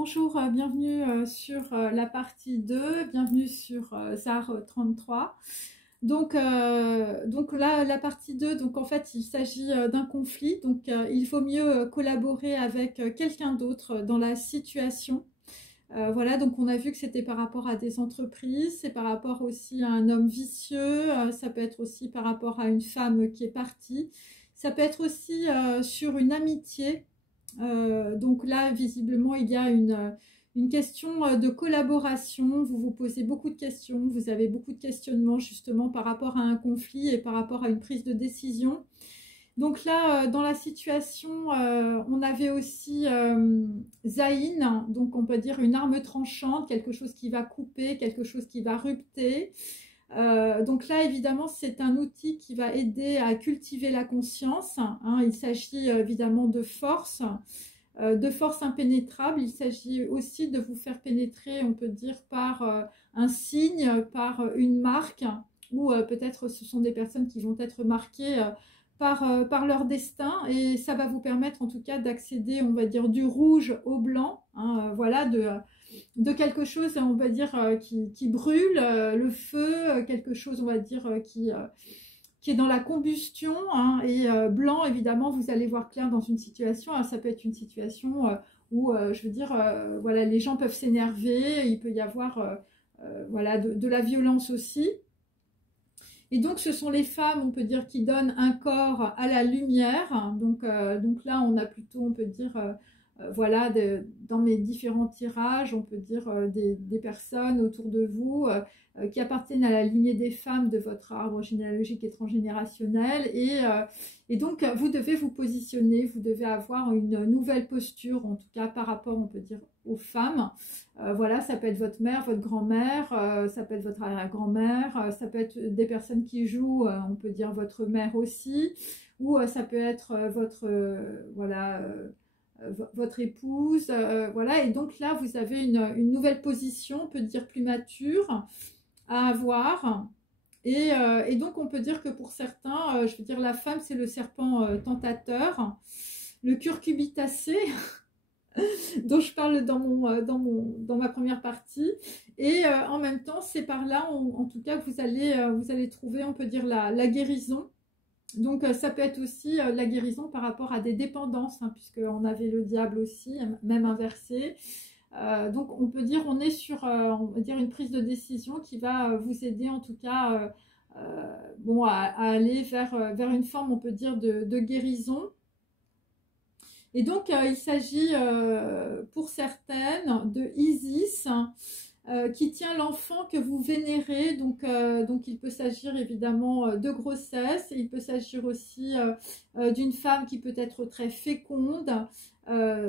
Bonjour, bienvenue sur la partie 2, bienvenue sur ZAR 33. Donc là, la partie 2, donc en fait, il s'agit d'un conflit, donc il faut mieux collaborer avec quelqu'un d'autre dans la situation. Voilà, donc on a vu que c'était par rapport à des entreprises, c'est par rapport aussi à un homme vicieux, ça peut être aussi par rapport à une femme qui est partie, ça peut être aussi sur une amitié. Donc là, visiblement, il y a une question de collaboration. Vous vous posez beaucoup de questions, vous avez beaucoup de questionnements justement par rapport à un conflit et par rapport à une prise de décision. Donc là, dans la situation, on avait aussi Zayn, donc on peut dire une arme tranchante, quelque chose qui va couper, quelque chose qui va rupter. Donc là, évidemment, c'est un outil qui va aider à cultiver la conscience. Hein. Il s'agit évidemment de force impénétrable. Il s'agit aussi de vous faire pénétrer, on peut dire, par un signe, par une marque, ou peut-être ce sont des personnes qui vont être marquées par leur destin, et ça va vous permettre en tout cas d'accéder, on va dire, du rouge au blanc, hein, voilà, de quelque chose, on va dire, qui brûle, le feu, quelque chose, on va dire, qui est dans la combustion, hein, et blanc, évidemment, vous allez voir clair dans une situation, hein, ça peut être une situation où, je veux dire, voilà, les gens peuvent s'énerver, il peut y avoir voilà, de la violence aussi. Et donc, ce sont les femmes, on peut dire, qui donnent un corps à la lumière. Donc là, on a plutôt, on peut dire, voilà, dans mes différents tirages, on peut dire des personnes autour de vous qui appartiennent à la lignée des femmes de votre arbre généalogique et transgénérationnel. Et donc, vous devez vous positionner, vous devez avoir une nouvelle posture, en tout cas par rapport, on peut dire, aux femmes. Voilà, ça peut être votre mère, votre grand-mère, ça peut être votre arrière-grand-mère, ça peut être des personnes qui jouent, on peut dire votre mère aussi, ou ça peut être votre, voilà, votre épouse, voilà. Et donc là, vous avez une nouvelle position, on peut dire plus mature, à avoir. Et donc, on peut dire que pour certains, je veux dire, la femme, c'est le serpent tentateur, le curcubitacé, dont je parle dans ma première partie. Et en même temps, c'est par là, en tout cas, que vous allez trouver, on peut dire, la guérison. Donc, ça peut être aussi la guérison par rapport à des dépendances, hein, puisqu'on avait le diable aussi, même inversé. Donc, on peut dire, on est sur on va dire une prise de décision qui va vous aider, en tout cas, bon, à aller vers une forme, on peut dire, de guérison. Et donc, il s'agit pour certaines de Isis, qui tient l'enfant que vous vénérez. Donc il peut s'agir évidemment de grossesse. Il peut s'agir aussi d'une femme qui peut être très féconde.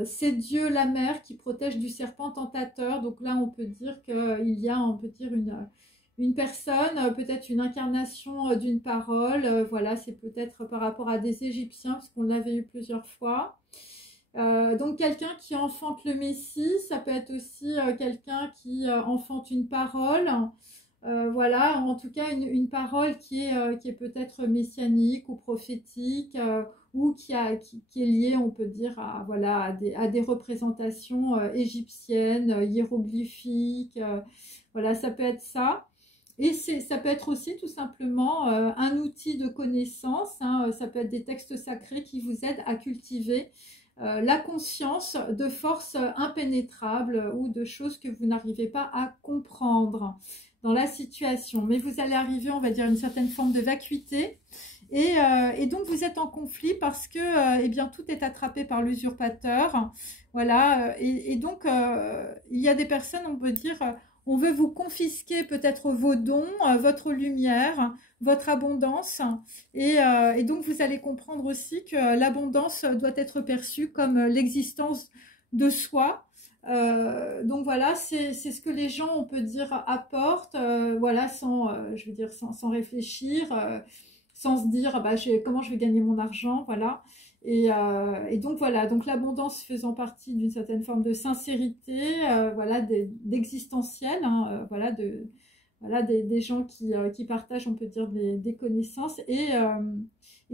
C'est Dieu, la mère, qui protège du serpent tentateur. Donc là, on peut dire qu'il y a, on peut dire, une personne, peut-être une incarnation d'une parole. Voilà, c'est peut-être par rapport à des Égyptiens, parce qu'on l'avait eu plusieurs fois. Donc quelqu'un qui enfante le Messie, ça peut être aussi quelqu'un qui enfante une parole, voilà, en tout cas une parole qui est peut-être messianique ou prophétique, ou qui est liée, on peut dire, à, voilà, à des représentations égyptiennes, hiéroglyphiques, voilà, ça peut être ça. Et ça peut être aussi tout simplement un outil de connaissance, hein, ça peut être des textes sacrés qui vous aident à cultiver la conscience de forces impénétrables ou de choses que vous n'arrivez pas à comprendre dans la situation. Mais vous allez arriver, on va dire, à une certaine forme de vacuité. Et donc, vous êtes en conflit parce que eh bien, tout est attrapé par l'usurpateur. Voilà. Et donc, il y a des personnes, on peut dire, on veut vous confisquer peut-être vos dons, votre lumière, votre abondance. Et donc, vous allez comprendre aussi que l'abondance doit être perçue comme l'existence de soi. Donc voilà, c'est ce que les gens, on peut dire, apportent, voilà, je veux dire, sans réfléchir, sans se dire bah, comment je vais gagner mon argent, voilà. Et donc voilà, donc l'abondance faisant partie d'une certaine forme de sincérité, voilà, d'existentiel, hein, voilà, voilà, des gens qui partagent, on peut dire, des connaissances. Et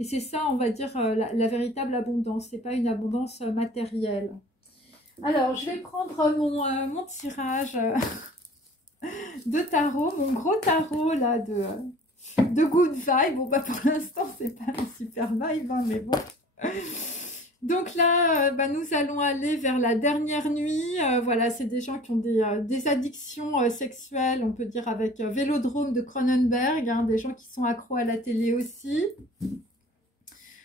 c'est ça, on va dire, la véritable abondance. C'est pas une abondance matérielle. Alors, je vais prendre mon tirage de tarot, mon gros tarot là de good vibe. Bon, bah pour l'instant, c'est pas une super vibe, hein, mais bon. Donc là, nous allons aller vers la dernière nuit. Voilà, c'est des gens qui ont des addictions sexuelles, on peut dire avec Vélodrome de Cronenberg, hein, des gens qui sont accros à la télé aussi.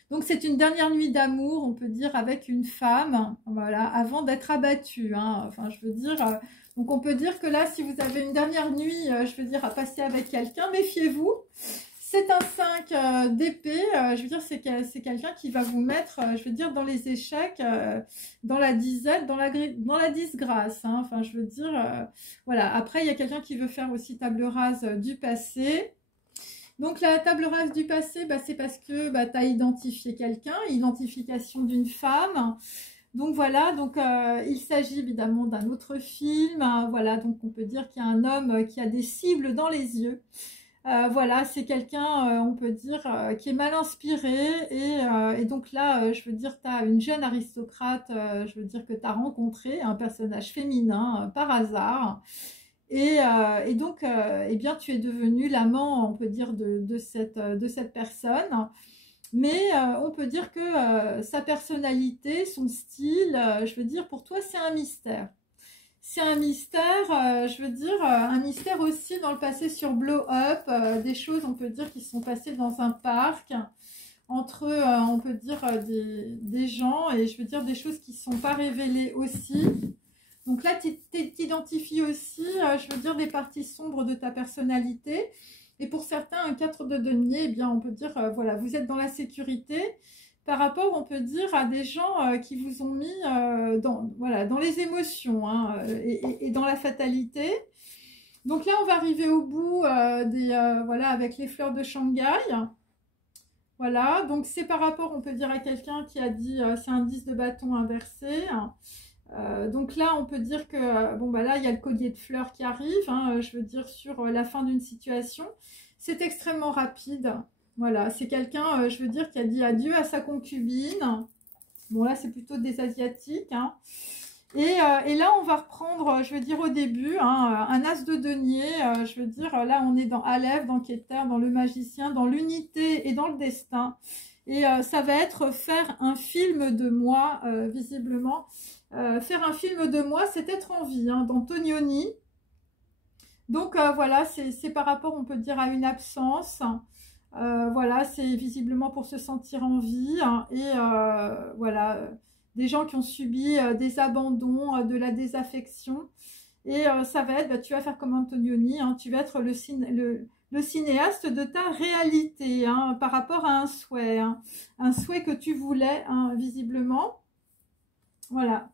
Donc c'est une dernière nuit d'amour, on peut dire, avec une femme, voilà, avant d'être abattu, hein. Enfin, je veux dire, donc on peut dire que là, si vous avez une dernière nuit, je veux dire, à passer avec quelqu'un, méfiez-vous. C'est un 5 d'épée, je veux dire, c'est quelqu'un qui va vous mettre, je veux dire, dans les échecs, dans la disette, dans la disgrâce, hein. Enfin, je veux dire, voilà. Après, il y a quelqu'un qui veut faire aussi table rase du passé. Donc, la table rase du passé, c'est parce que tu as identifié quelqu'un, identification d'une femme. Donc, voilà, donc il s'agit évidemment d'un autre film. Hein, voilà, donc on peut dire qu'il y a un homme qui a des cibles dans les yeux. Voilà, c'est quelqu'un, on peut dire, qui est mal inspiré. Et donc là, je veux dire, tu as une jeune aristocrate, je veux dire que tu as rencontré un personnage féminin par hasard. Et donc, eh bien, tu es devenu l'amant, on peut dire, de cette personne. Mais on peut dire que sa personnalité, son style, je veux dire, pour toi, c'est un mystère. C'est un mystère, je veux dire, un mystère aussi dans le passé sur Blow Up, des choses, on peut dire, qui sont passées dans un parc, entre, on peut dire, des gens, et je veux dire, des choses qui ne sont pas révélées aussi. Donc là, tu t'identifies aussi, je veux dire, des parties sombres de ta personnalité. Et pour certains, un 4 de denier, eh bien, on peut dire, voilà, vous êtes dans la sécurité par rapport, on peut dire, à des gens qui vous ont mis dans les émotions, hein, et dans la fatalité. Donc là, on va arriver au bout voilà, avec les fleurs de Shanghai. Voilà, donc c'est par rapport, on peut dire, à quelqu'un qui a dit, c'est un 10 de bâton inversé. Donc là, on peut dire que, bon, là, il y a le collier de fleurs qui arrive, hein, je veux dire, sur la fin d'une situation. C'est extrêmement rapide. Voilà, c'est quelqu'un, je veux dire, qui a dit adieu à sa concubine. Bon, là, c'est plutôt des Asiatiques, hein. Et là, on va reprendre, je veux dire, au début, hein, un as de denier. Je veux dire, là, on est dans Aleph, dans Keter, dans le magicien, dans l'unité et dans le destin. Et ça va être faire un film de moi, visiblement. Faire un film de moi, c'est être en vie, hein, d'Antonioni. Donc, voilà, c'est par rapport, on peut dire, à une absence. Voilà, c'est visiblement pour se sentir en vie, hein, et voilà, des gens qui ont subi des abandons, de la désaffection, et ça va être, tu vas faire comme Antonioni, hein, tu vas être le cinéaste de ta réalité, hein, par rapport à un souhait que tu voulais, hein, visiblement, voilà.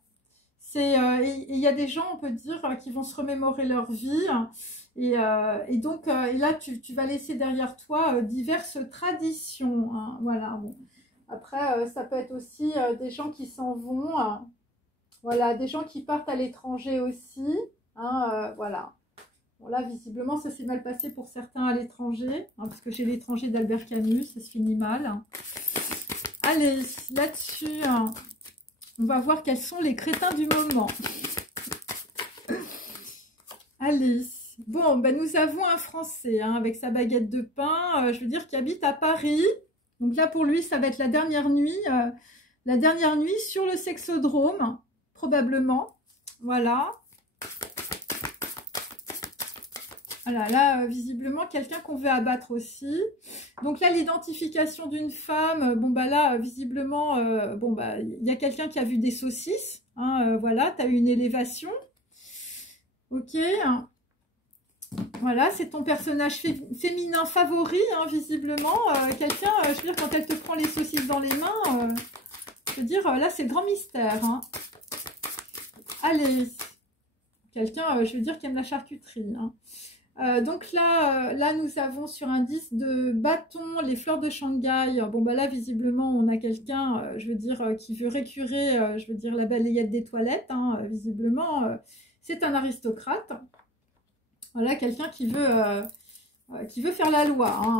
Il y a des gens, on peut dire, qui vont se remémorer leur vie, hein, et donc là, tu vas laisser derrière toi diverses traditions, hein, voilà. Bon. Après, ça peut être aussi des gens qui s'en vont, hein, voilà, des gens qui partent à l'étranger aussi, hein, voilà. Bon, là, visiblement, ça s'est mal passé pour certains à l'étranger, hein, parce que j'ai l'étranger d'Albert Camus, ça se finit mal. Hein. Allez, là-dessus... Hein, on va voir quels sont les crétins du moment. Allez. Bon, nous avons un Français, hein, avec sa baguette de pain, je veux dire, qui habite à Paris. Donc là, pour lui, ça va être la dernière nuit sur le sexodrome, probablement. Voilà. Voilà, là, visiblement, quelqu'un qu'on veut abattre aussi. Donc là, l'identification d'une femme, là, visiblement, il y a quelqu'un qui a vu des saucisses. Hein, voilà, tu as eu une élévation. Ok. Voilà, c'est ton personnage féminin favori, hein, visiblement. Quelqu'un, je veux dire, quand elle te prend les saucisses dans les mains, je veux dire, là, c'est le grand mystère. Hein. Allez. Quelqu'un, je veux dire, qui aime la charcuterie. Hein. Donc là, nous avons sur un 10 de bâton les fleurs de Shanghai. Bon, là, visiblement, on a quelqu'un, je veux dire, qui veut récurer, je veux dire, la balayette des toilettes. Hein, visiblement, c'est un aristocrate. Voilà, quelqu'un qui veut faire la loi. Hein,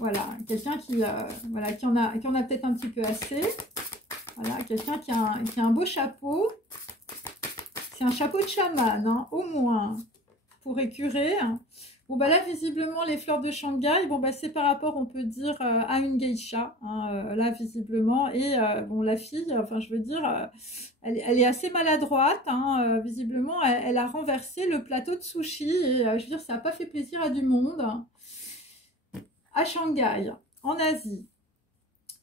voilà, quelqu'un qui en a peut-être un petit peu assez. Voilà, quelqu'un qui a un beau chapeau. C'est un chapeau de chaman, hein, au moins, pour écurer. Bon, bah là, visiblement, les fleurs de Shanghai, bon, bah c'est par rapport, on peut dire, à une geisha, hein, là, visiblement. Et, bon, la fille, enfin, je veux dire, elle est assez maladroite, hein, visiblement, elle a renversé le plateau de sushi. Et, je veux dire, ça n'a pas fait plaisir à du monde. À Shanghai, en Asie.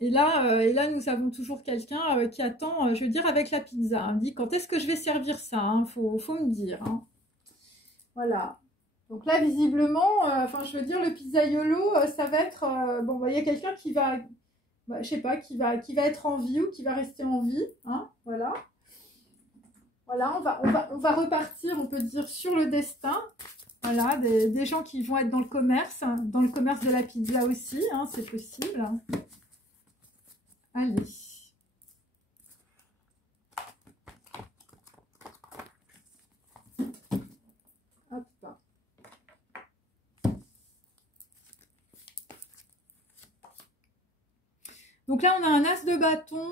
Et là, nous avons toujours quelqu'un qui attend, je veux dire, avec la pizza. Il me dit, quand est-ce que je vais servir ça, hein, faut me dire. Hein. Voilà. Donc là, visiblement, enfin, je veux dire, le pizzaiolo, ça va être... bon, bah, il y a quelqu'un qui va... Bah, je sais pas, qui va être en vie ou qui va rester en vie. Hein, voilà. Voilà, on va repartir, on peut dire, sur le destin. Voilà, des gens qui vont être dans le commerce de la pizza aussi, hein, c'est possible. Allez. Hop. Donc là, on a un as de bâton,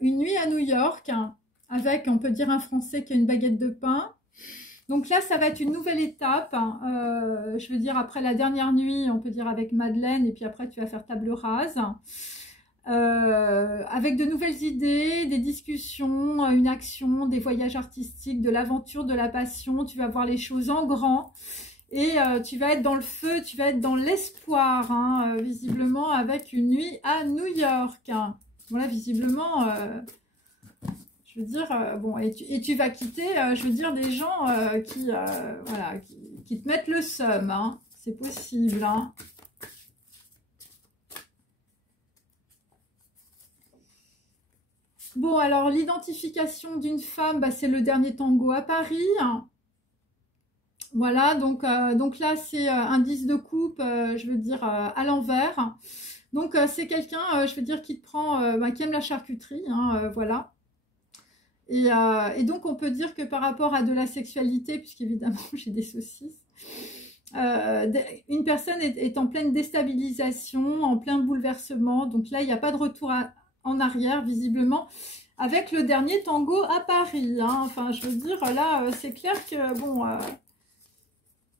une nuit à New York, hein, avec, on peut dire, un Français qui a une baguette de pain. Donc là, ça va être une nouvelle étape. Hein, je veux dire, après la dernière nuit, on peut dire avec Madeleine, et puis après, tu vas faire table rase. Avec de nouvelles idées, des discussions, une action, des voyages artistiques, de l'aventure, de la passion. Tu vas voir les choses en grand et tu vas être dans le feu, tu vas être dans l'espoir, hein, visiblement avec une nuit à New York. Voilà, visiblement, je veux dire, bon, et tu vas quitter, je veux dire, des gens voilà, qui te mettent le seum, hein, c'est possible, hein. Bon, alors, l'identification d'une femme, bah, c'est le dernier tango à Paris. Voilà, donc là, c'est un 10 de coupe, je veux dire, à l'envers. Donc, c'est quelqu'un, je veux dire, qui te prend, bah, qui aime la charcuterie, hein, voilà. Et donc, on peut dire que par rapport à de la sexualité, puisqu'évidemment, j'ai des saucisses, une personne est en pleine déstabilisation, en plein bouleversement. Donc là, il n'y a pas de retour en arrière, visiblement, avec le dernier tango à Paris. Hein. Enfin, je veux dire, là, c'est clair que, bon,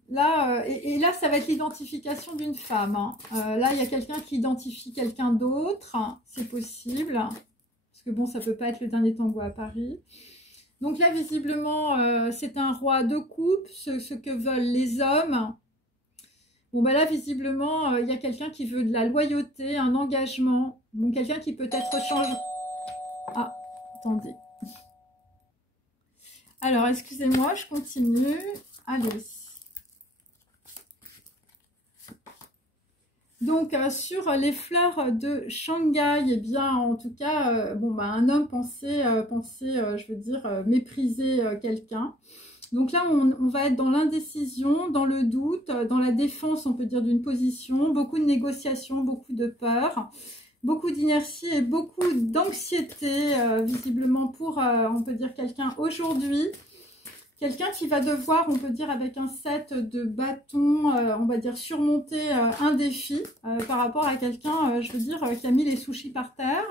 là, et là, ça va être l'identification d'une femme. Hein. Là, il y a quelqu'un qui identifie quelqu'un d'autre, hein, c'est possible, parce que, bon, ça ne peut pas être le dernier tango à Paris. Donc là, visiblement, c'est un roi de coupe, ce que veulent les hommes. Bon, bah là, visiblement, il y a quelqu'un qui veut de la loyauté, un engagement. Bon, quelqu'un qui peut-être change... Ah, attendez. Alors, excusez-moi, je continue. Allez. Donc, sur les fleurs de Shanghai, eh bien, en tout cas, bon, bah, un homme pensait je veux dire, mépriser quelqu'un. Donc là, on va être dans l'indécision, dans le doute, dans la défense, on peut dire, d'une position, beaucoup de négociations, beaucoup de peur, beaucoup d'inertie et beaucoup d'anxiété, visiblement, pour, on peut dire, quelqu'un aujourd'hui. Quelqu'un qui va devoir, on peut dire, avec un set de bâtons, on va dire, surmonter un défi par rapport à quelqu'un, je veux dire, qui a mis les sushis par terre.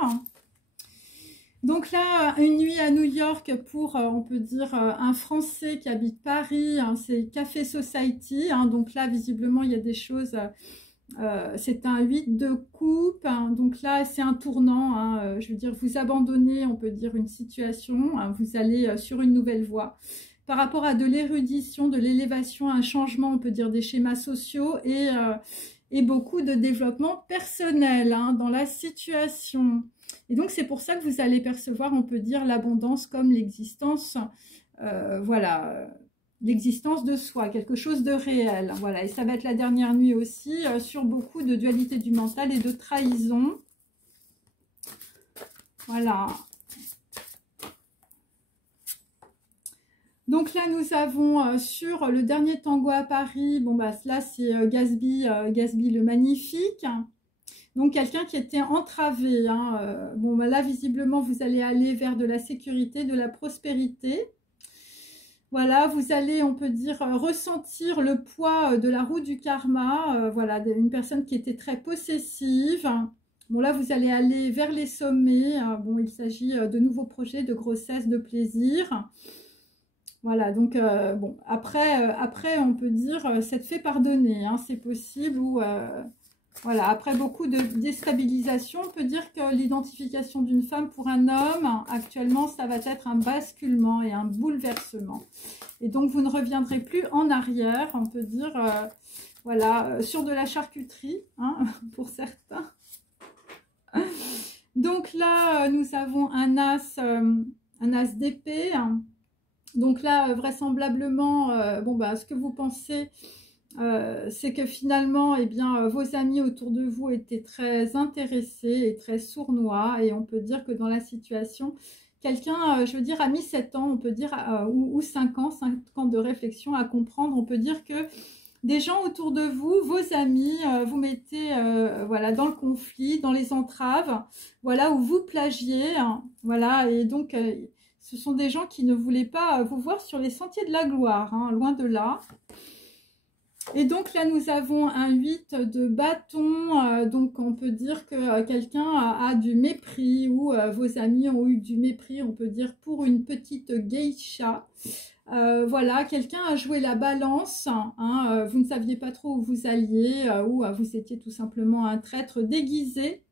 Donc là, une nuit à New York pour, on peut dire, un Français qui habite Paris, hein, c'est Café Society. Hein, donc là, visiblement, il y a des choses, c'est un 8 de coupe. Hein, donc là, c'est un tournant. Hein, je veux dire, vous abandonnez, on peut dire, une situation. Hein, vous allez sur une nouvelle voie. Par rapport à de l'érudition, de l'élévation, un changement, on peut dire, des schémas sociaux et beaucoup de développement personnel hein, dans la situation. Et donc, c'est pour ça que vous allez percevoir, on peut dire, l'abondance comme l'existence, voilà, l'existence de soi, quelque chose de réel. Voilà, et ça va être la dernière nuit aussi, sur beaucoup de dualité du mental et de trahison. Voilà. Donc là, nous avons sur le dernier tango à Paris, bon, bah, là, c'est Gatsby le Magnifique. Donc, quelqu'un qui était entravé. Hein. Bon, bah là, visiblement, vous allez aller vers de la sécurité, de la prospérité. Voilà, vous allez, on peut dire, ressentir le poids de la roue du karma. Voilà, une personne qui était très possessive. Bon, là, vous allez aller vers les sommets. Bon, il s'agit de nouveaux projets, de grossesse, de plaisir. Voilà, donc bon, après on peut dire ça te fait pardonner, hein, c'est possible, ou voilà, après beaucoup de déstabilisation, on peut dire que l'identification d'une femme pour un homme, actuellement, ça va être un basculement et un bouleversement. Et donc, vous ne reviendrez plus en arrière, on peut dire, voilà, sur de la charcuterie, hein, pour certains. Donc là, nous avons un as d'épée. Donc là, vraisemblablement, bon, bah, ce que vous pensez, c'est que finalement, eh bien, vos amis autour de vous étaient très intéressés et très sournois. Et on peut dire que dans la situation, quelqu'un, je veux dire, a mis 7 ans, on peut dire, ou 5 ans de réflexion à comprendre. On peut dire que des gens autour de vous, vos amis, vous mettez voilà, dans le conflit, dans les entraves, voilà, où vous plagiez, hein, voilà, et donc ce sont des gens qui ne voulaient pas vous voir sur les sentiers de la gloire, hein, loin de là. Et donc là, nous avons un 8 de bâton, donc on peut dire que quelqu'un a du mépris, ou vos amis ont eu du mépris, on peut dire, pour une petite geisha. Voilà, quelqu'un a joué la balance, hein, vous ne saviez pas trop où vous alliez, ou vous étiez tout simplement un traître déguisé.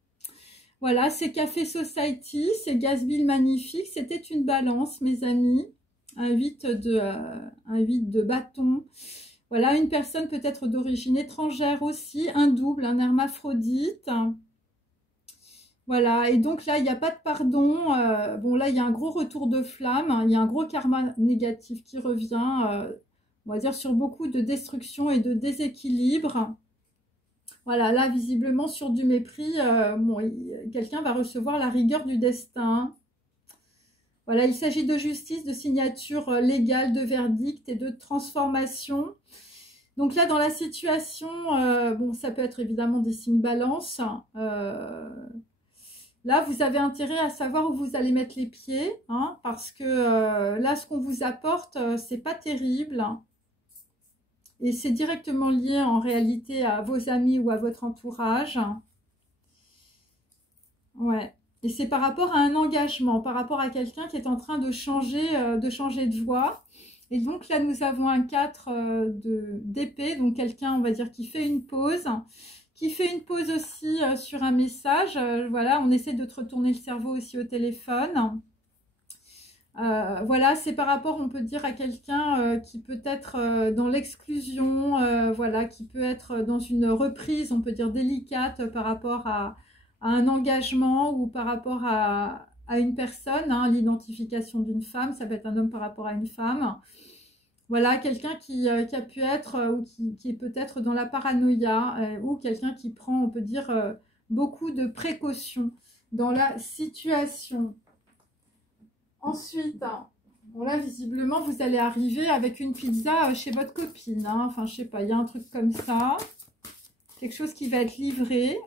Voilà, c'est Café Society, c'est Gazbil Magnifique, c'était une balance, mes amis, un 8 de bâton. Voilà, une personne peut-être d'origine étrangère aussi, un double, un hermaphrodite. Voilà, et donc là, il n'y a pas de pardon. Bon, là, il y a un gros retour de flamme, hein, il y a un gros karma négatif qui revient, on va dire, sur beaucoup de destruction et de déséquilibre. Voilà, là, visiblement, sur du mépris, bon, quelqu'un va recevoir la rigueur du destin. Voilà, il s'agit de justice, de signature légale, de verdict et de transformation. Donc là, dans la situation, bon, ça peut être évidemment des signes balance. Là, vous avez intérêt à savoir où vous allez mettre les pieds, hein, parce que là, ce qu'on vous apporte, c'est pas terrible. Et c'est directement lié en réalité à vos amis ou à votre entourage. Ouais. Et c'est par rapport à un engagement, par rapport à quelqu'un qui est en train de changer de voie. Et donc là, nous avons un 4 d'épée, donc quelqu'un, on va dire, qui fait une pause aussi sur un message. Voilà, on essaie de te retourner le cerveau aussi au téléphone. Voilà, c'est par rapport, on peut dire, à quelqu'un qui peut être dans l'exclusion, voilà, qui peut être dans une reprise, on peut dire, délicate par rapport à un engagement, ou par rapport à une personne, hein, l'identification d'une femme, ça peut être un homme par rapport à une femme. Voilà, quelqu'un qui a pu être, ou qui est peut-être dans la paranoïa, ou quelqu'un qui prend, on peut dire, beaucoup de précautions dans la situation. Ensuite, bon là, visiblement, vous allez arriver avec une pizza chez votre copine, hein. Enfin, je sais pas, il y a un truc comme ça. Quelque chose qui va être livré.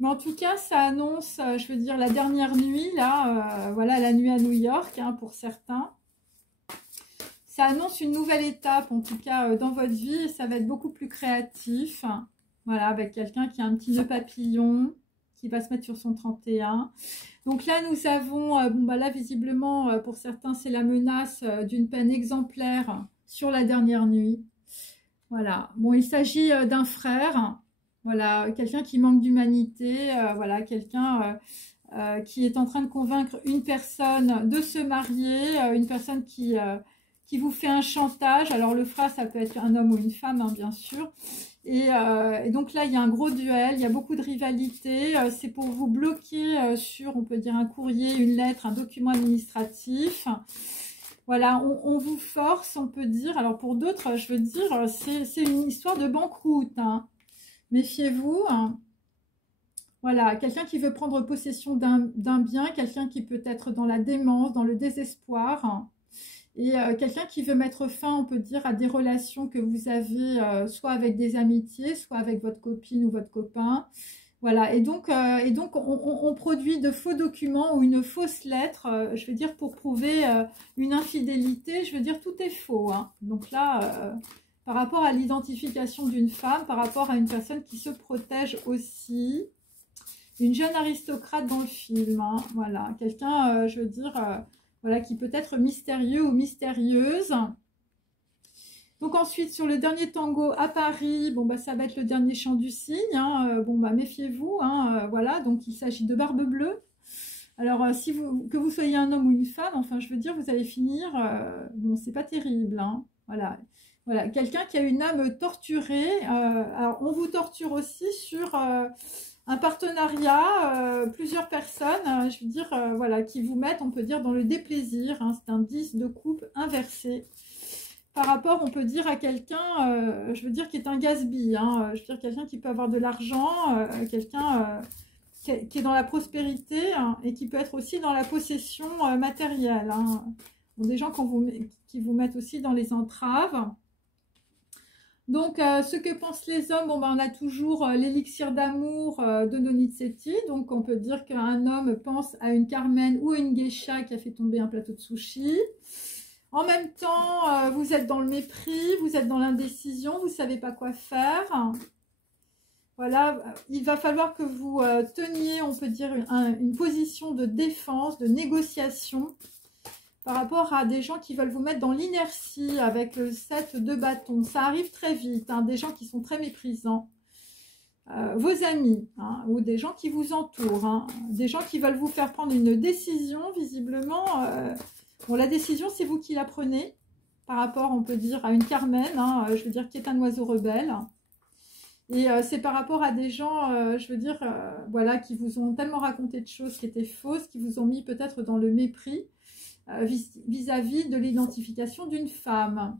Mais en tout cas, ça annonce, je veux dire, la dernière nuit, là, voilà, la nuit à New York, hein, pour certains. Ça annonce une nouvelle étape, en tout cas, dans votre vie, et ça va être beaucoup plus créatif. Voilà, avec quelqu'un qui a un petit nœud papillon, qui va se mettre sur son 31. Donc là, nous avons, bon, bah là, visiblement, pour certains, c'est la menace d'une peine exemplaire sur la dernière nuit. Voilà, bon, il s'agit d'un frère. Voilà, quelqu'un qui manque d'humanité, voilà, quelqu'un qui est en train de convaincre une personne de se marier, une personne qui vous fait un chantage. Alors le frère, ça peut être un homme ou une femme, hein, bien sûr. Et donc là, il y a un gros duel, il y a beaucoup de rivalité. C'est pour vous bloquer sur, on peut dire, un courrier, une lettre, un document administratif. Voilà, on vous force, on peut dire. Alors pour d'autres, je veux dire, c'est une histoire de banqueroute, hein. Méfiez-vous, hein. Voilà, quelqu'un qui veut prendre possession d'un bien, quelqu'un qui peut être dans la démence, dans le désespoir, hein. Et quelqu'un qui veut mettre fin, on peut dire, à des relations que vous avez, soit avec des amitiés, soit avec votre copine ou votre copain. Voilà, et donc on produit de faux documents ou une fausse lettre, je veux dire, pour prouver une infidélité. Je veux dire, tout est faux, hein. Donc là... par rapport à l'identification d'une femme, par rapport à une personne qui se protège aussi. une jeune aristocrate dans le film, hein, voilà, quelqu'un, je veux dire, voilà, qui peut être mystérieux ou mystérieuse. Donc ensuite, sur le dernier tango à Paris, bon, bah, ça va être le dernier chant du cygne, hein, bon, bah, méfiez-vous, hein, voilà, donc il s'agit de Barbe Bleue. Alors, que vous soyez un homme ou une femme, enfin, je veux dire, vous allez finir, bon, c'est pas terrible, hein, voilà. Voilà, quelqu'un qui a une âme torturée. Alors, on vous torture aussi sur un partenariat, plusieurs personnes, je veux dire, voilà, qui vous mettent, on peut dire, dans le déplaisir. Hein, c'est un 10 de coupe inversé. Par rapport, on peut dire, à quelqu'un, je veux dire, qui est un gaspille. Hein, je veux dire, quelqu'un qui peut avoir de l'argent, quelqu'un qui est dans la prospérité, hein, et qui peut être aussi dans la possession matérielle. Hein. Bon, des gens qui vous mettent aussi dans les entraves. Donc, ce que pensent les hommes, bon, ben, on a toujours l'élixir d'amour de Donizetti. Donc, on peut dire qu'un homme pense à une Carmen ou à une geisha qui a fait tomber un plateau de sushi. En même temps, vous êtes dans le mépris, vous êtes dans l'indécision, vous ne savez pas quoi faire. Voilà, il va falloir que vous teniez, on peut dire, une position de défense, de négociation, par rapport à des gens qui veulent vous mettre dans l'inertie avec le 7 de bâton. Ça arrive très vite, hein, des gens qui sont très méprisants. Vos amis, hein, ou des gens qui vous entourent, hein, des gens qui veulent vous faire prendre une décision, visiblement. Bon, la décision, c'est vous qui la prenez, par rapport, on peut dire, à une Carmen, hein, je veux dire, qui est un oiseau rebelle. Et c'est par rapport à des gens, je veux dire, voilà, qui vous ont tellement raconté de choses qui étaient fausses, qui vous ont mis peut-être dans le mépris, vis-à-vis de l'identification d'une femme.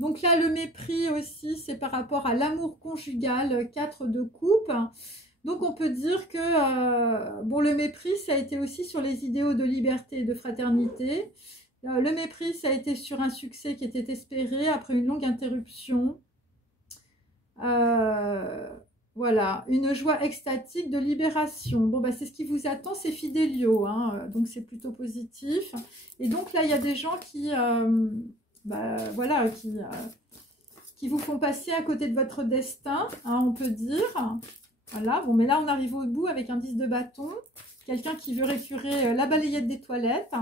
Donc là, le mépris aussi, c'est par rapport à l'amour conjugal, 4 de coupe. Donc on peut dire que bon, le mépris, ça a été aussi sur les idéaux de liberté et de fraternité. Le mépris, ça a été sur un succès qui était espéré après une longue interruption. Voilà, une joie extatique de libération. Bon, bah, c'est ce qui vous attend, c'est Fidelio, hein, donc c'est plutôt positif. Et donc là, il y a des gens qui, bah, voilà, qui vous font passer à côté de votre destin, hein, on peut dire. Voilà, bon, mais là, on arrive au bout avec un 10 de bâton. Quelqu'un qui veut récurer la balayette des toilettes.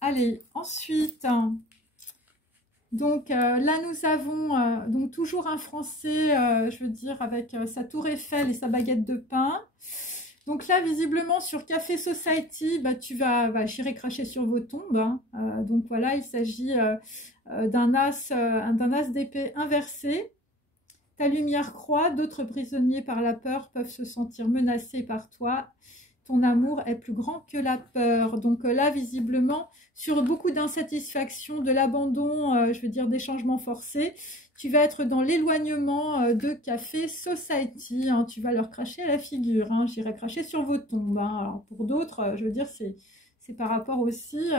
Allez, ensuite... Donc là, nous avons donc toujours un Français, je veux dire, avec sa tour Eiffel et sa baguette de pain. Donc là, visiblement, sur Café Society, bah, tu vas chier cracher sur vos tombes. Hein. Donc voilà, il s'agit d'un as d'épée inversé. Ta lumière croît, d'autres prisonniers par la peur peuvent se sentir menacés par toi. Ton amour est plus grand que la peur. Donc là, visiblement, sur beaucoup d'insatisfaction, de l'abandon, je veux dire des changements forcés, tu vas être dans l'éloignement de Café Society. Hein, tu vas leur cracher à la figure. Hein, j'irai cracher sur vos tombes. Hein. Alors pour d'autres, je veux dire, c'est par rapport aussi,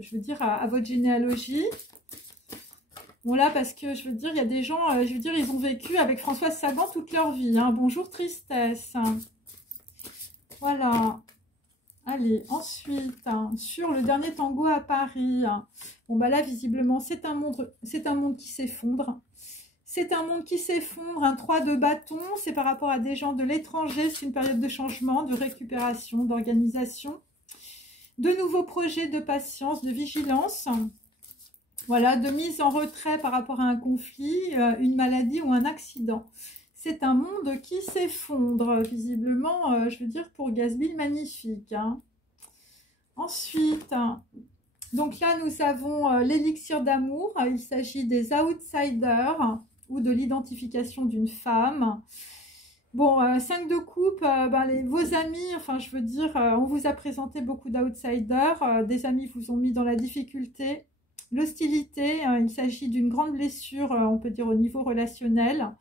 je veux dire, à votre généalogie. Bon là, parce que je veux dire, il y a des gens, je veux dire, ils ont vécu avec Françoise Sagan toute leur vie. Hein. Bonjour tristesse. Voilà. Allez, ensuite, hein, sur le dernier tango à Paris, hein, bon bah là, visiblement, c'est un monde qui s'effondre. C'est un monde qui s'effondre, un 3 de bâton, c'est par rapport à des gens de l'étranger, c'est une période de changement, de récupération, d'organisation, de nouveaux projets, de patience, de vigilance, voilà, de mise en retrait par rapport à un conflit, une maladie ou un accident. C'est un monde qui s'effondre, visiblement, je veux dire, pour Gatsby, magnifique. Hein. Ensuite, donc là, nous avons l'élixir d'amour. Il s'agit des outsiders ou de l'identification d'une femme. Bon, 5 de coupe, vos amis, enfin, je veux dire, on vous a présenté beaucoup d'outsiders. Des amis vous ont mis dans la difficulté, l'hostilité. Il s'agit d'une grande blessure, on peut dire, au niveau relationnel.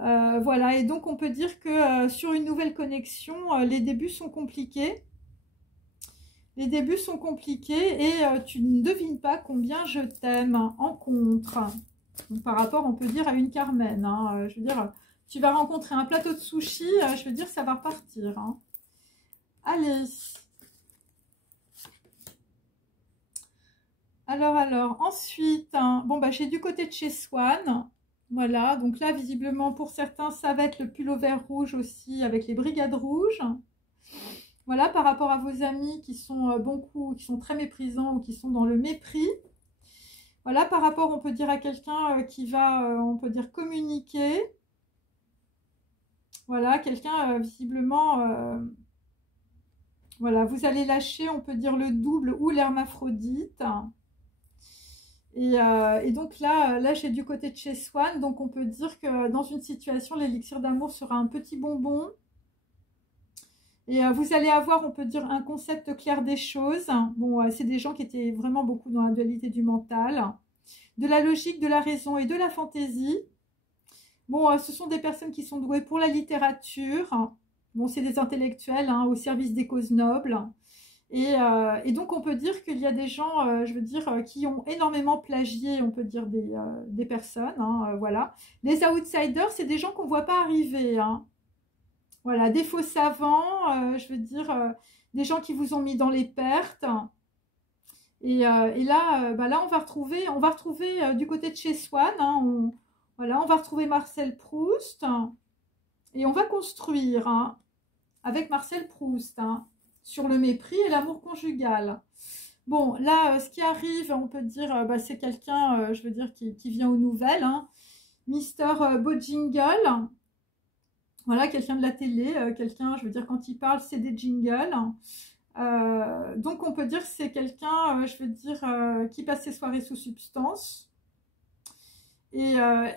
Voilà, et donc on peut dire que sur une nouvelle connexion, les débuts sont compliqués. Les débuts sont compliqués et tu ne devines pas combien je t'aime en contre. Donc, par rapport, on peut dire, à une Carmen. Hein, je veux dire, tu vas rencontrer un plateau de sushi, je veux dire, ça va repartir. Hein. Allez. Alors, ensuite, hein, bon, bah, j'ai du côté de chez Swan. Voilà, donc là, visiblement, pour certains, ça va être le pull au vert rouge aussi, avec les brigades rouges. Voilà, par rapport à vos amis qui sont qui sont très méprisants ou qui sont dans le mépris. Voilà, par rapport, on peut dire, à quelqu'un qui va, on peut dire, communiquer. Voilà, quelqu'un, visiblement, voilà, vous allez lâcher, on peut dire, le double ou l'hermaphrodite. Et donc là j'ai du côté de chez Swan, donc on peut dire que dans une situation, l'élixir d'amour sera un petit bonbon. Et vous allez avoir, on peut dire, un concept clair des choses. Bon, c'est des gens qui étaient vraiment beaucoup dans la dualité du mental, de la logique, de la raison et de la fantaisie. Bon, ce sont des personnes qui sont douées pour la littérature. Bon, c'est des intellectuels au service des causes nobles. Et donc, on peut dire qu'il y a des gens, je veux dire, qui ont énormément plagié, on peut dire, des personnes. Voilà. Les outsiders, c'est des gens qu'on ne voit pas arriver. Voilà, des faux savants, je veux dire, des gens qui vous ont mis dans les pertes. Et là, là, on va retrouver du côté de chez Swan, voilà, on va retrouver Marcel Proust. Et on va construire avec Marcel Proust sur le mépris et l'amour conjugal. Bon, là, ce qui arrive, on peut dire, c'est quelqu'un, je veux dire, qui vient aux nouvelles. Mister Bojingle. Voilà, quelqu'un de la télé, quelqu'un, je veux dire, quand il parle, c'est des jingles. Donc, on peut dire que c'est quelqu'un, je veux dire, qui passe ses soirées sous substance. Et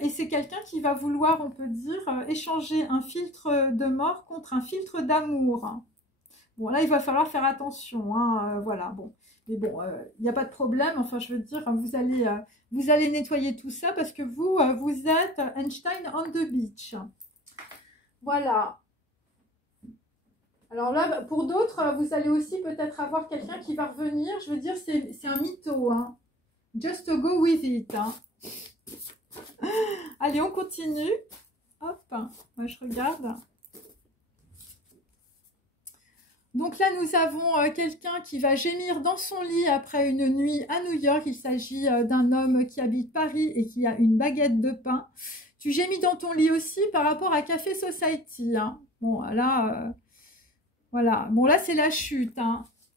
c'est quelqu'un qui va vouloir, on peut dire, échanger un filtre de mort contre un filtre d'amour. Bon, là, il va falloir faire attention, voilà, bon. Mais bon, il n'y a pas de problème, enfin, je veux dire, vous allez nettoyer tout ça parce que vous êtes Einstein on the beach. Voilà. Alors là, pour d'autres, vous allez aussi peut-être avoir quelqu'un qui va revenir. Je veux dire, c'est un mytho. Just go with it. Allez, on continue. Hop, moi je regarde. Donc là, nous avons quelqu'un qui va gémir dans son lit après une nuit à New York. Il s'agit d'un homme qui habite Paris et qui a une baguette de pain. Tu gémis dans ton lit aussi par rapport à Café Society. Bon, là, voilà. Bon, là, c'est la chute.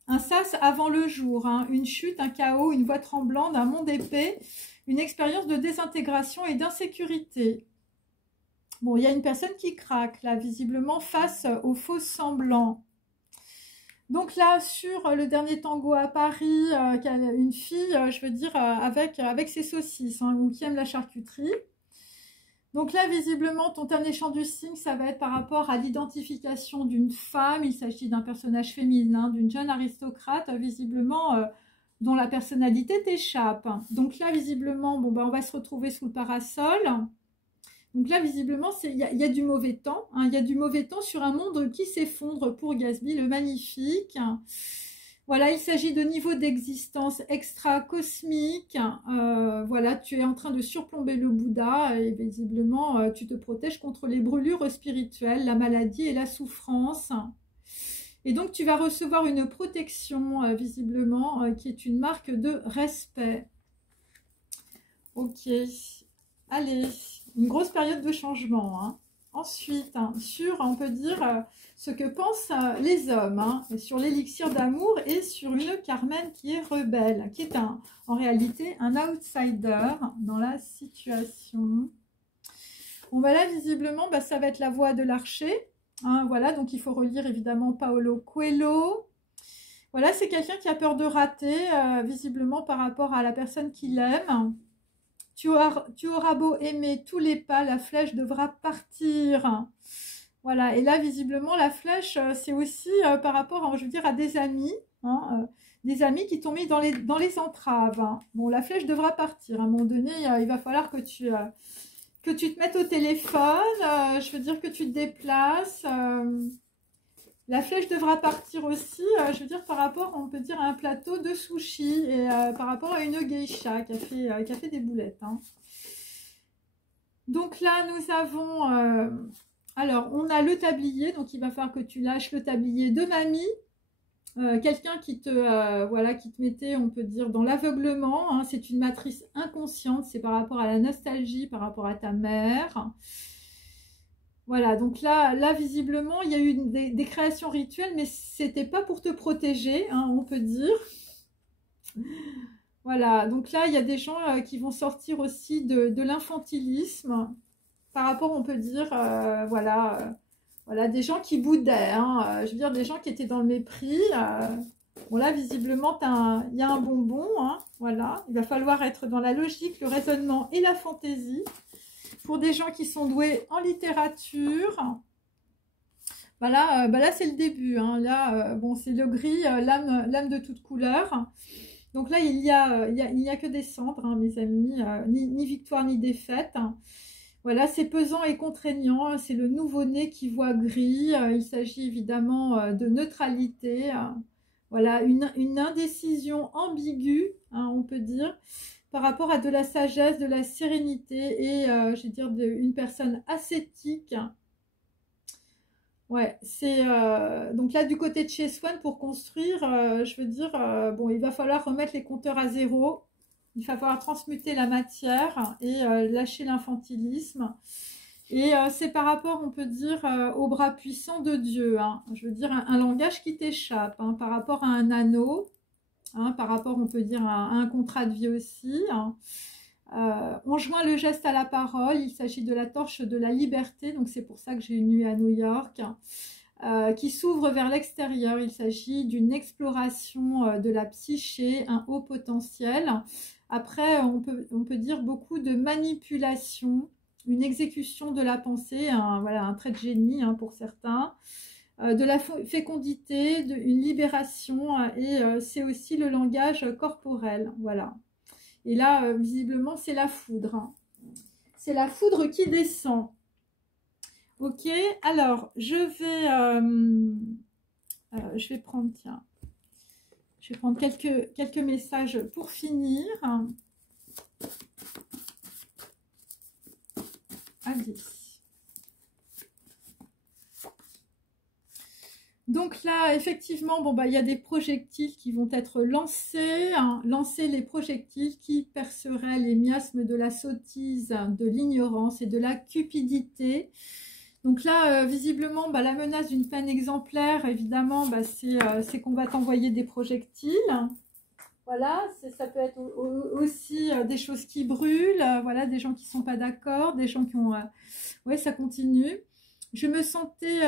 Un sas avant le jour. Une chute, un chaos, une voix tremblante, un monde épais. Une expérience de désintégration et d'insécurité. Bon, il y a une personne qui craque, là, visiblement, face aux faux semblants. Donc là, sur le dernier tango à Paris, une fille, je veux dire, avec ses saucisses, ou qui aime la charcuterie. Donc là, visiblement, ton dernier chant du cygne, ça va être par rapport à l'identification d'une femme. Il s'agit d'un personnage féminin, d'une jeune aristocrate, visiblement, dont la personnalité t'échappe. Donc là, visiblement, bon, on va se retrouver sous le parasol. Donc là, visiblement, il y a du mauvais temps. Il y a du mauvais temps sur un monde qui s'effondre pour Gatsby, le magnifique. Voilà, il s'agit de niveaux d'existence extra-cosmiques. Voilà, tu es en train de surplomber le Bouddha et visiblement, tu te protèges contre les brûlures spirituelles, la maladie et la souffrance. Et donc, tu vas recevoir une protection, visiblement, qui est une marque de respect. Ok, allez, une grosse période de changement. Ensuite, sur, on peut dire, ce que pensent les hommes, sur l'élixir d'amour et sur une Carmen qui est rebelle, qui est en réalité un outsider dans la situation. Bon, là, visiblement, ça va être la voix de l'archer. Voilà, donc il faut relire évidemment Paolo Coelho. Voilà, c'est quelqu'un qui a peur de rater, visiblement par rapport à la personne qu'il aime. Tu auras beau aimer tous les pas, la flèche devra partir. Voilà, et là, visiblement, la flèche, c'est aussi par rapport, je veux dire, à des amis. Des amis qui t'ont mis dans les entraves. Bon, la flèche devra partir. À un moment donné, il va falloir que tu te mettes au téléphone. Je veux dire que tu te déplaces. La flèche devra partir aussi, je veux dire, par rapport, on peut dire, à un plateau de sushi et par rapport à une geisha qui a fait des boulettes. Donc là, nous avons... alors, on a le tablier, donc il va falloir que tu lâches le tablier de mamie. quelqu'un qui te voilà, qui te mettait, on peut dire, dans l'aveuglement, hein. C'est une matrice inconsciente, c'est par rapport à la nostalgie, par rapport à ta mère. Voilà, donc là visiblement, il y a eu des créations rituelles, mais c'était pas pour te protéger, hein, on peut dire. Voilà, donc là, il y a des gens qui vont sortir aussi de l'infantilisme, par rapport, on peut dire, voilà, voilà, des gens qui boudaient, hein, je veux dire, des gens qui étaient dans le mépris. Bon, là, visiblement, il y a un bonbon, hein, voilà. Il va falloir être dans la logique, le raisonnement et la fantaisie. Pour des gens qui sont doués en littérature, voilà, bah là, c'est le début, hein. Là, bon, c'est le gris, l'âme de toute couleur. Donc là, il y a que des cendres, hein, mes amis, ni victoire ni défaite, hein. Voilà, c'est pesant et contraignant, c'est le nouveau-né qui voit gris, il s'agit évidemment de neutralité, voilà, une indécision ambiguë, hein, on peut dire, par rapport à de la sagesse, de la sérénité et, je vais dire, une personne ascétique. Ouais, c'est donc là du côté de chez Swan pour construire, je veux dire, bon, il va falloir remettre les compteurs à zéro. Il va falloir transmuter la matière et lâcher l'infantilisme. Et c'est par rapport, on peut dire, au bras puissant de Dieu, hein. Je veux dire, un langage qui t'échappe, hein, par rapport à un anneau, hein, par rapport, on peut dire, à un contrat de vie aussi, hein. On joint le geste à la parole, il s'agit de la torche de la liberté, donc c'est pour ça que j'ai une nuit à New York, qui s'ouvre vers l'extérieur. Il s'agit d'une exploration de la psyché, un haut potentiel. Après, on peut dire beaucoup de manipulation, une exécution de la pensée, voilà, un trait de génie, hein, pour certains, de la fécondité, une libération, et c'est aussi le langage corporel, voilà. Et là, visiblement, c'est la foudre, hein. C'est la foudre qui descend. Ok, alors, je vais prendre, tiens, je vais prendre quelques messages pour finir. Allez. Donc là, effectivement, bon, bah, il y a des projectiles qui vont être lancés, hein, lancer les projectiles qui perceraient les miasmes de la sottise, de l'ignorance et de la cupidité. Donc là, visiblement, bah, la menace d'une peine exemplaire, évidemment, bah, c'est qu'on va t'envoyer des projectiles. Voilà, ça peut être aussi des choses qui brûlent, voilà, des gens qui ne sont pas d'accord, des gens qui ont... ouais, ça continue. Je me sentais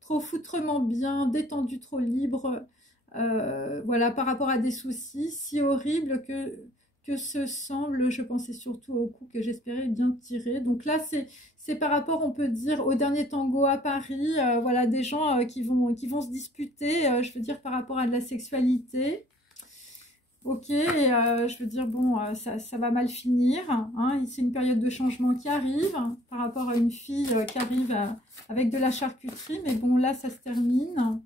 trop foutrement bien, détendue, trop libre, voilà, par rapport à des soucis si horribles que ce semble. Je pensais surtout au coup que j'espérais bien tirer. Donc là, c'est par rapport, on peut dire, au dernier tango à Paris, voilà, des gens qui vont se disputer, je veux dire, par rapport à de la sexualité. Ok, et je veux dire, bon, ça va mal finir, hein. C'est une période de changement qui arrive, par rapport à une fille qui arrive avec de la charcuterie, mais bon, là, ça se termine.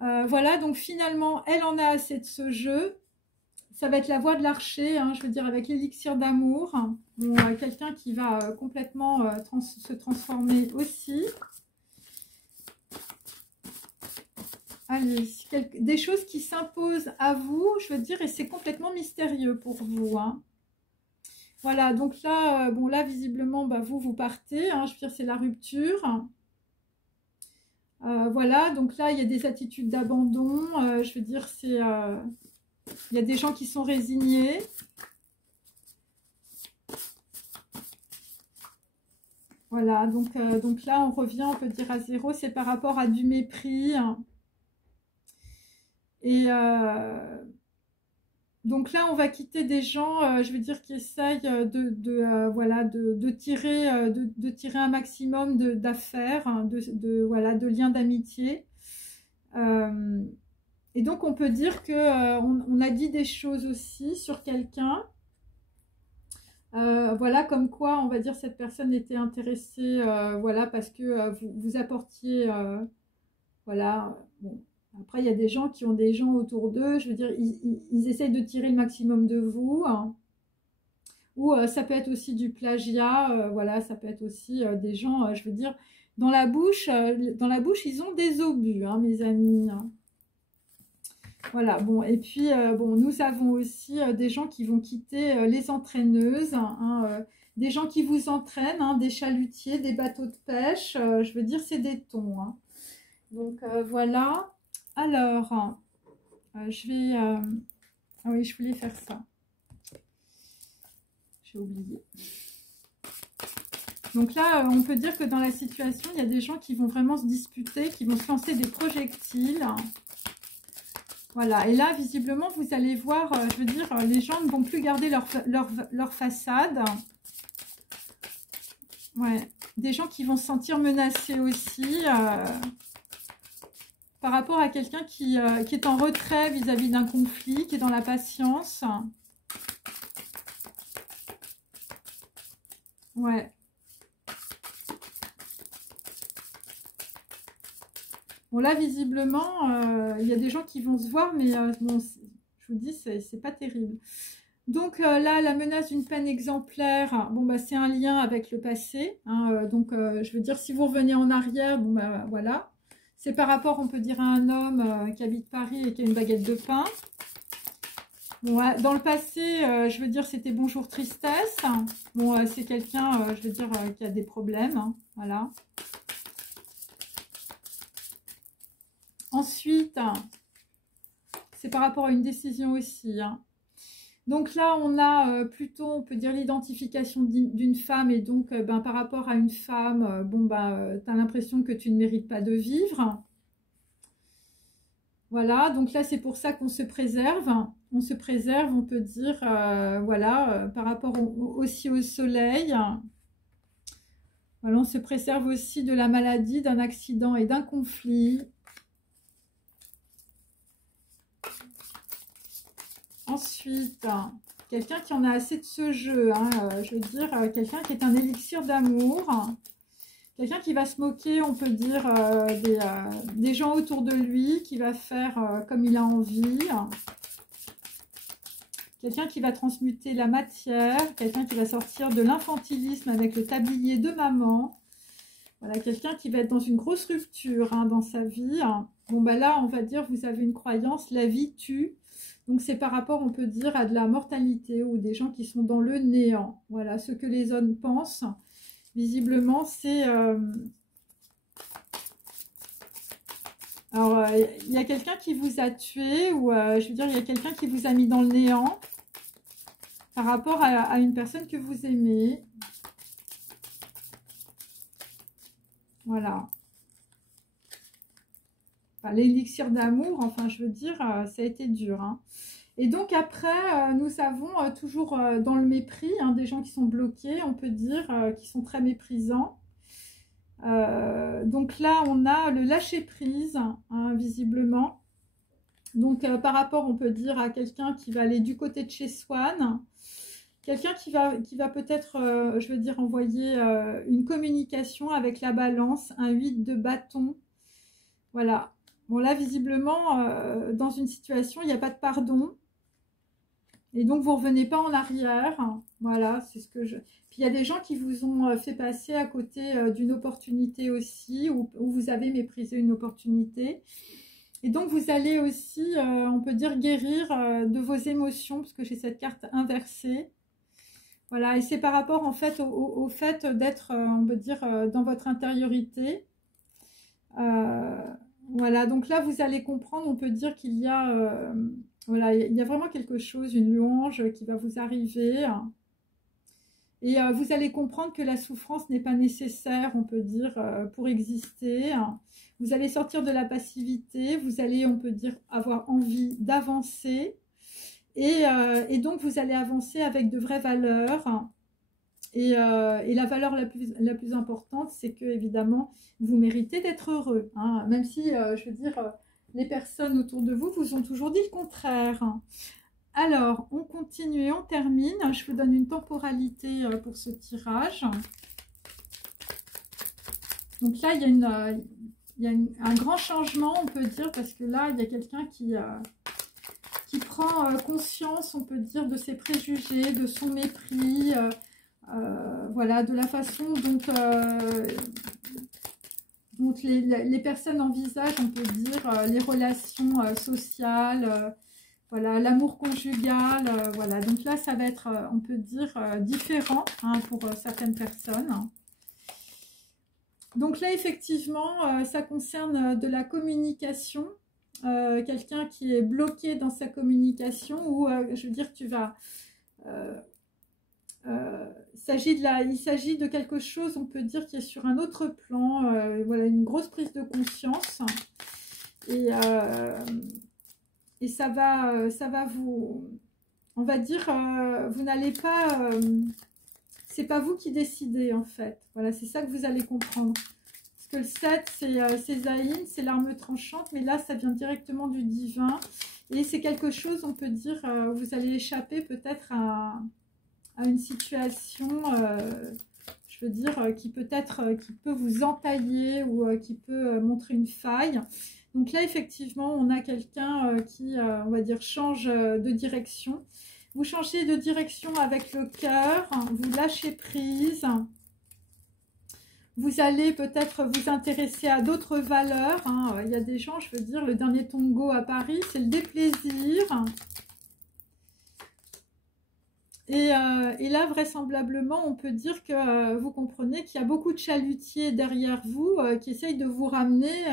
Voilà, donc finalement, elle en a assez de ce jeu. Ça va être la voie de l'archer, hein, je veux dire, avec l'élixir d'amour. Bon, quelqu'un qui va complètement se transformer aussi. Allez, des choses qui s'imposent à vous, je veux dire, et c'est complètement mystérieux pour vous, hein. Voilà, donc là, bon, là, visiblement, bah, vous partez, hein, je veux dire, c'est la rupture. Voilà, donc là, il y a des attitudes d'abandon, je veux dire, il y a des gens qui sont résignés. Voilà, donc là, on revient, on peut dire, à zéro, c'est par rapport à du mépris, hein. Et donc là, on va quitter des gens, je veux dire, qui essayent voilà, de tirer un maximum d'affaires, hein, voilà, de liens d'amitié. Et donc, on peut dire que on a dit des choses aussi sur quelqu'un. Voilà, comme quoi, on va dire, cette personne était intéressée, voilà, parce que vous apportiez, voilà, bon. Après, il y a des gens qui ont des gens autour d'eux, je veux dire, ils essayent de tirer le maximum de vous, hein. Ou ça peut être aussi du plagiat, voilà, ça peut être aussi des gens, je veux dire, dans la bouche, ils ont des obus, hein, mes amis. Voilà, bon, et puis, bon, nous avons aussi des gens qui vont quitter les entraîneuses, hein, des gens qui vous entraînent, hein, des chalutiers, des bateaux de pêche, je veux dire, c'est des thons. Hein. Donc, voilà. Alors, je vais... ah oui, je voulais faire ça. J'ai oublié. Donc là, on peut dire que dans la situation, il y a des gens qui vont vraiment se disputer, qui vont se lancer des projectiles. Voilà, et là, visiblement, vous allez voir, je veux dire, les gens ne vont plus garder leur façade. Ouais, des gens qui vont se sentir menacés aussi par rapport à quelqu'un qui est en retrait vis-à-vis d'un conflit, qui est dans la patience. Ouais. Bon, là, visiblement, il y a des gens qui vont se voir, mais bon, je vous dis, c'est pas terrible. Donc là, la menace d'une peine exemplaire, bon, bah, c'est un lien avec le passé. Hein, donc, je veux dire, si vous revenez en arrière, bon, bah, voilà. C'est par rapport, on peut dire, à un homme qui habite Paris et qui a une baguette de pain. Bon, dans le passé, je veux dire, c'était bonjour tristesse. Bon, c'est quelqu'un, je veux dire, qui a des problèmes. Hein, voilà. Ensuite, c'est par rapport à une décision aussi. Hein. Donc là, on a plutôt, on peut dire, l'identification d'une femme. Et donc, ben, par rapport à une femme, bon, ben, tu as l'impression que tu ne mérites pas de vivre. Voilà, donc là, c'est pour ça qu'on se préserve. On se préserve, on peut dire, voilà, par rapport aussi au soleil. Voilà, on se préserve aussi de la maladie, d'un accident et d'un conflit. Ensuite, quelqu'un qui en a assez de ce jeu, hein, je veux dire, quelqu'un qui est un élixir d'amour, quelqu'un qui va se moquer, on peut dire, des gens autour de lui, qui va faire comme il a envie, quelqu'un qui va transmuter la matière, quelqu'un qui va sortir de l'infantilisme avec le tablier de maman, voilà, quelqu'un qui va être dans une grosse rupture hein, dans sa vie. Bon, bah là, on va dire, vous avez une croyance, la vie tue. Donc, c'est par rapport, on peut dire, à de la mortalité ou des gens qui sont dans le néant. Voilà, ce que les hommes pensent, visiblement, c'est... Alors, il y a quelqu'un qui vous a tué ou, je veux dire, il y a quelqu'un qui vous a mis dans le néant par rapport à une personne que vous aimez. Voilà. Enfin, l'élixir d'amour, enfin, je veux dire, ça a été dur, hein. Et donc après, nous avons toujours dans le mépris, hein, des gens qui sont bloqués, on peut dire, qui sont très méprisants. Donc là, on a le lâcher-prise, hein, visiblement. Donc par rapport, on peut dire, à quelqu'un qui va aller du côté de chez Swan, quelqu'un qui va peut-être, je veux dire, envoyer une communication avec la balance, un 8 de bâton. Voilà. Bon là, visiblement, dans une situation, il n'y a pas de pardon. Et donc, vous ne revenez pas en arrière. Voilà, c'est ce que je... Puis, il y a des gens qui vous ont fait passer à côté d'une opportunité aussi, où vous avez méprisé une opportunité. Et donc, vous allez aussi, on peut dire, guérir de vos émotions, parce que j'ai cette carte inversée. Voilà, et c'est par rapport, en fait, au fait d'être, on peut dire, dans votre intériorité. Voilà, donc là, vous allez comprendre, on peut dire qu'il y a... voilà, il y a vraiment quelque chose, une louange qui va vous arriver. Et vous allez comprendre que la souffrance n'est pas nécessaire, on peut dire, pour exister. Vous allez sortir de la passivité, vous allez, on peut dire, avoir envie d'avancer. Et donc, vous allez avancer avec de vraies valeurs. Et la valeur la plus importante, c'est que, évidemment, vous méritez d'être heureux. Hein, même si, je veux dire... les personnes autour de vous vous ont toujours dit le contraire. Alors, on continue et on termine. Je vous donne une temporalité pour ce tirage. Donc là, il y a un grand changement, on peut dire, parce que là, il y a quelqu'un qui prend conscience, on peut dire, de ses préjugés, de son mépris, voilà, de la façon dont... Donc les personnes envisagent, on peut dire, les relations sociales, voilà, l'amour conjugal, voilà. Donc là, ça va être, on peut dire, différent hein, pour certaines personnes. Donc là, effectivement, ça concerne de la communication. Quelqu'un qui est bloqué dans sa communication ou, je veux dire, tu vas... il s'agit de quelque chose, on peut dire, qui est sur un autre plan. Voilà, une grosse prise de conscience. Et ça va vous... On va dire, vous n'allez pas... c'est pas vous qui décidez, en fait. Voilà, c'est ça que vous allez comprendre. Parce que le 7, c'est Zayn, c'est l'arme tranchante. Mais là, ça vient directement du divin. Et c'est quelque chose, on peut dire, vous allez échapper peut-être à une situation, je veux dire, qui peut vous entailler ou qui peut montrer une faille. Donc là, effectivement, on a quelqu'un qui, on va dire, change de direction. Vous changez de direction avec le cœur, vous lâchez prise. Vous allez peut-être vous intéresser à d'autres valeurs. Hein. Il y a des gens, je veux dire, le dernier tango à Paris, c'est le déplaisir. Et là, vraisemblablement, on peut dire que vous comprenez qu'il y a beaucoup de chalutiers derrière vous qui essayent de vous ramener,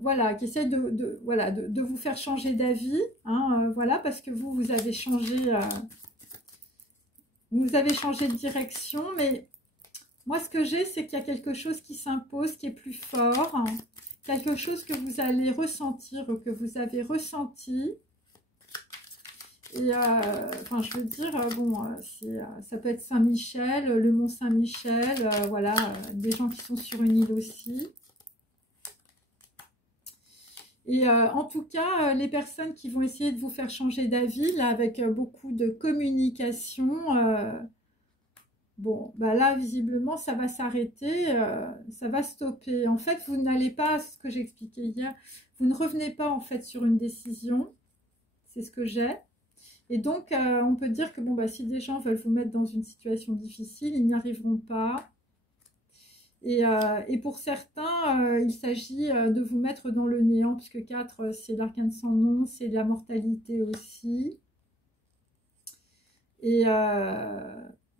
voilà, qui essayent de vous faire changer d'avis, hein, voilà, parce que vous avez changé de direction. Mais moi, ce que j'ai, c'est qu'il y a quelque chose qui s'impose, qui est plus fort, hein, quelque chose que vous allez ressentir ou que vous avez ressenti. Et enfin, je veux dire, bon, ça peut être Saint-Michel, le Mont Saint-Michel, voilà, des gens qui sont sur une île aussi. Et en tout cas, les personnes qui vont essayer de vous faire changer d'avis, là, avec beaucoup de communication, bon, bah là, visiblement, ça va s'arrêter, ça va stopper. En fait, vous n'allez pas, ce que j'expliquais hier, vous ne revenez pas, en fait, sur une décision. C'est ce que j'ai. Et donc, on peut dire que bon, bah, si des gens veulent vous mettre dans une situation difficile, ils n'y arriveront pas. Et pour certains, il s'agit de vous mettre dans le néant, puisque 4, c'est l'arcane sans nom, c'est la mortalité aussi. Et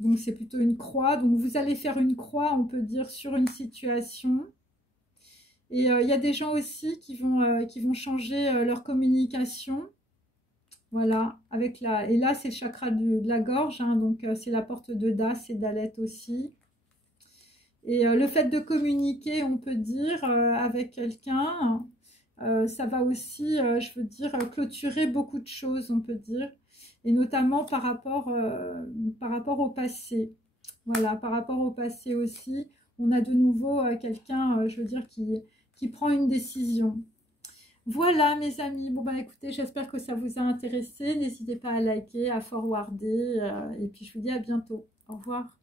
donc, c'est plutôt une croix. Donc, vous allez faire une croix, on peut dire, sur une situation. Et il y a des gens aussi qui vont changer leur communication. Voilà, et là c'est le chakra de la gorge, hein, donc c'est la porte de Das et d'Alet aussi. Et le fait de communiquer, on peut dire, avec quelqu'un, ça va aussi, je veux dire, clôturer beaucoup de choses, on peut dire. Et notamment par rapport au passé. Voilà, par rapport au passé aussi, on a de nouveau quelqu'un, je veux dire, qui prend une décision. Voilà mes amis, bon bah écoutez, j'espère que ça vous a intéressé, n'hésitez pas à liker, à forwarder, et puis je vous dis à bientôt, au revoir.